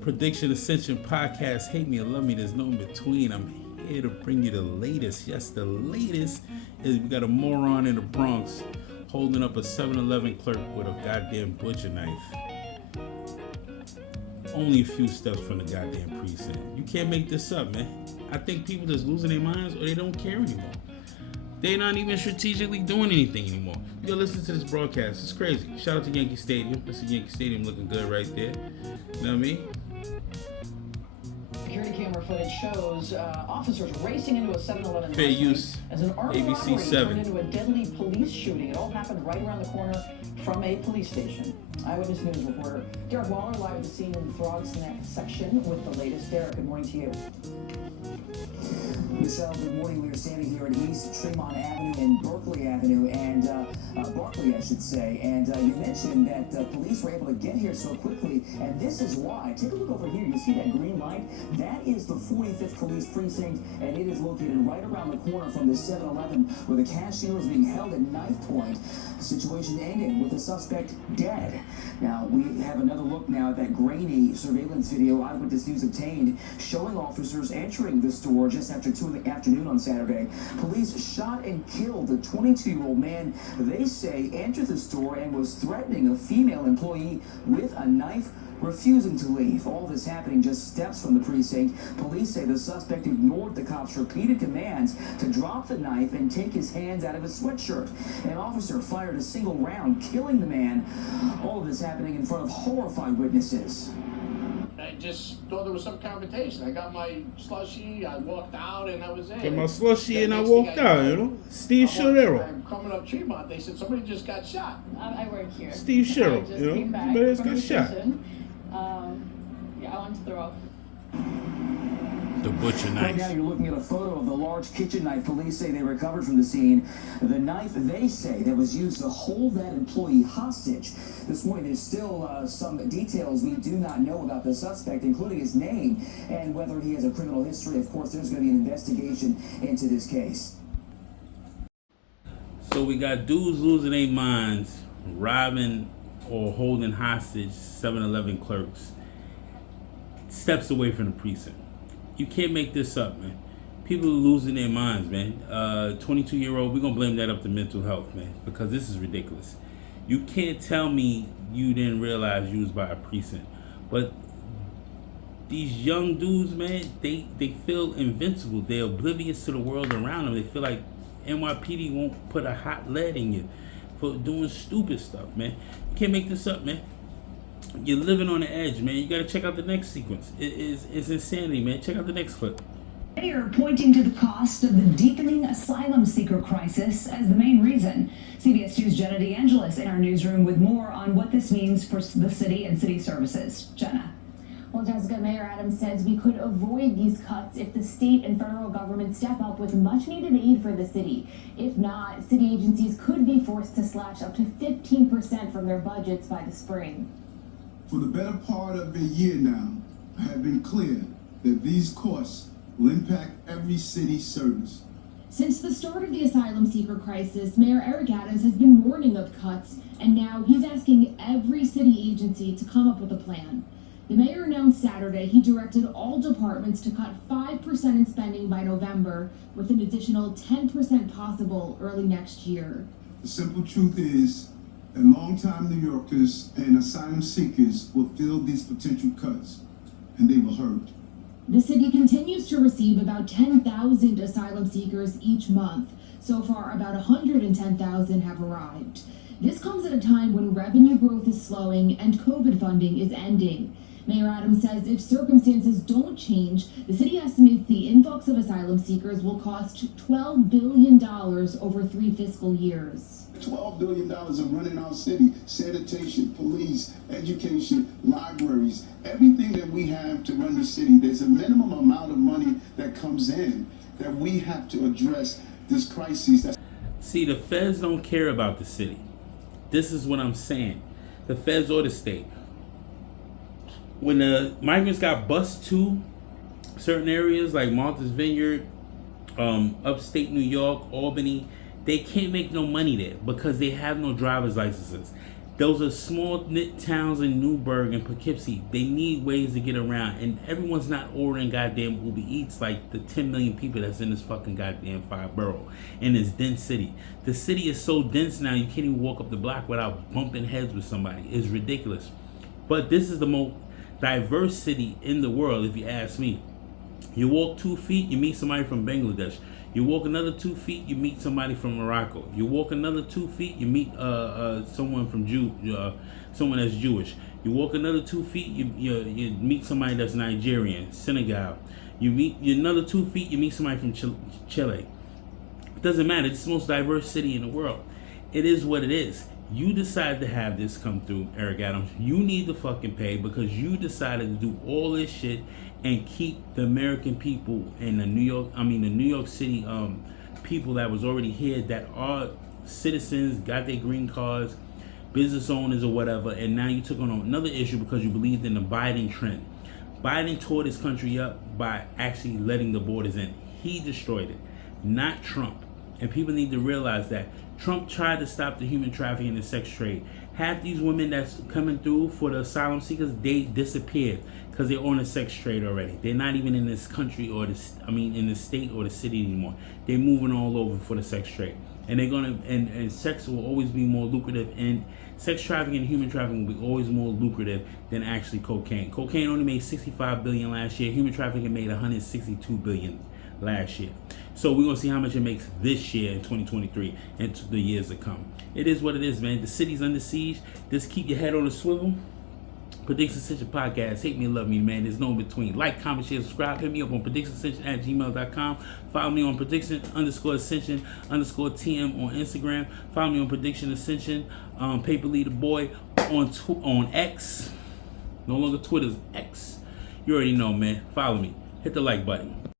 Prediction Ascension Podcast. Hate me or love me, there's no in between. I'm here to bring you the latest. Yes, the latest is we got a moron in the Bronx holding up a 7-Eleven clerk with a goddamn butcher knife. Only a few steps from the goddamn precinct. You can't make this up, man. I think people just losing their minds or they don't care anymore. They're not even strategically doing anything anymore. Yo, listen to this broadcast. It's crazy. Shout out to Yankee Stadium. That's Yankee Stadium looking good right there. You know what I mean? Security camera footage shows officers racing into a 7-Eleven Fair use. as an armed ABC robbery 7. turned into a deadly police shooting. It all happened right around the corner from a police station. Eyewitness News reporter Derek Waller live at the scene in the Frogs Neck section with the latest. Derek, good morning to you. Michelle, good morning. We are standing here at East Tremont Avenue and Berkeley Avenue, and Barclay, I should say. And you mentioned that police were able to get here so quickly, and this is why. Take a look over here. You see that green light? That is the 45th Police Precinct, and it is located right around the corner from the 7-Eleven, where the cashier was being held at knife point. The situation ended with the suspect dead. Now, we have another look now at that grainy surveillance video Eyewitness News obtained, showing officers entering the store just after 2 in the afternoon on Saturday. Police shot and killed a 22-year-old man they say entered the store and was threatening a female employee with a knife, refusing to leave. All this happening just steps from the precinct. Police say the suspect ignored the cops' repeated commands to drop the knife and take his hands out of his sweatshirt. An officer fired a single round, killing the man. All of this happening in front of horrified witnesses. I just thought there was some confrontation. I got my slushie, I walked out, and that was it. Got my slushie and I walked out, you know? Steve Sherrero. I'm coming up Tremont, they said somebody just got shot. I work here. Steve Sherrero, I just you know? came back Somebody else from got the shot. station. I want to throw up. The butcher Right knife. now you're looking at a photo of the large kitchen knife police say they recovered from the scene. The knife, they say, that was used to hold that employee hostage. This morning there's still some details we do not know about the suspect, including his name and whether he has a criminal history. Of course, there's going to be an investigation into this case. So we got dudes losing their minds, robbing or holding hostage 7-Eleven clerks steps away from the precinct. You can't make this up, man. People are losing their minds, man. 22-year-old, we're going to blame that up to mental health, man, because this is ridiculous. You can't tell me you didn't realize you was by a precinct. But these young dudes, man, they feel invincible. They're oblivious to the world around them. They feel like NYPD won't put a hot lead in you for doing stupid stuff, man. You can't make this up, man. You're living on the edge, man. You got to check out the next sequence. It's insanity, man. Check out the next clip. Mayor pointing to the cost of the deepening asylum seeker crisis as the main reason. CBS 2's Jenna DeAngelis in our newsroom with more on what this means for the city and city services. Jenna. Well, Jessica, Mayor Adams says we could avoid these cuts if the state and federal government step up with much-needed aid for the city. If not, city agencies could be forced to slash up to 15% from their budgets by the spring. For the better part of a year now, I have been clear that these costs will impact every city service. Since the start of the asylum seeker crisis, Mayor Eric Adams has been warning of cuts, and now he's asking every city agency to come up with a plan. The mayor announced Saturday he directed all departments to cut 5% in spending by November, with an additional 10% possible early next year. The simple truth is that longtime New Yorkers and asylum seekers will feel these potential cuts, and they will hurt. The city continues to receive about 10,000 asylum seekers each month. So far, about 110,000 have arrived. This comes at a time when revenue growth is slowing and COVID funding is ending. Mayor Adams says if circumstances don't change, the city estimates the influx of asylum seekers will cost $12 billion over 3 fiscal years. $12 billion of running our city, sanitation, police, education, libraries, everything that we have to run the city. There's a minimum amount of money that comes in that we have to address this crisis. See, the feds don't care about the city. This is what I'm saying. The feds or the state. When the migrants got bused to certain areas like Martha's Vineyard, upstate New York, Albany, they can't make no money there because they have no driver's licenses. Those are small knit towns in Newburgh and Poughkeepsie. They need ways to get around, and everyone's not ordering goddamn Uber Eats like the 10 million people that's in this fucking goddamn 5 borough in this dense city. The city is so dense now you can't even walk up the block without bumping heads with somebody. It's ridiculous. But this is the most diverse city in the world, if you ask me. You walk 2 feet, you meet somebody from Bangladesh. You walk another 2 feet, you meet somebody from Morocco. You walk another 2 feet, you meet someone from someone that's Jewish. You walk another 2 feet, you meet somebody that's Nigerian, Senegal. You meet another 2 feet, you meet somebody from Chile. It doesn't matter. It's the most diverse city in the world. It is what it is. You decided to have this come through, Eric Adams. You need to fucking pay because you decided to do all this shit and keep the American people and the New York City people that was already here that are citizens, got their green cards, business owners or whatever, and now you took on another issue because you believed in the Biden trend. Biden tore this country up by actually letting the borders in. He destroyed it, not Trump. And people need to realize that Trump tried to stop the human trafficking and the sex trade. Half these women that's coming through for the asylum seekers, they disappeared because they're on a sex trade already. They're not even in this country or in the state or the city anymore. They're moving all over for the sex trade. And they're gonna and sex will always be more lucrative, and sex trafficking and human trafficking will be always more lucrative than actually cocaine. Cocaine only made $65 billion last year. Human trafficking made $162 billion last year. So we're gonna see how much it makes this year in 2023 and the years to come. It is what it is, man. The city's under siege. Just keep your head on a swivel. Prediction Ascension Podcast. Hate me or love me, man. There's no in between. Like, comment, share, subscribe. Hit me up on predictionascension@gmail.com. Follow me on prediction_ascension_TM on Instagram. Follow me on Prediction Ascension. Paper Leader Boy on X. No longer Twitter's X. You already know, man. Follow me. Hit the like button.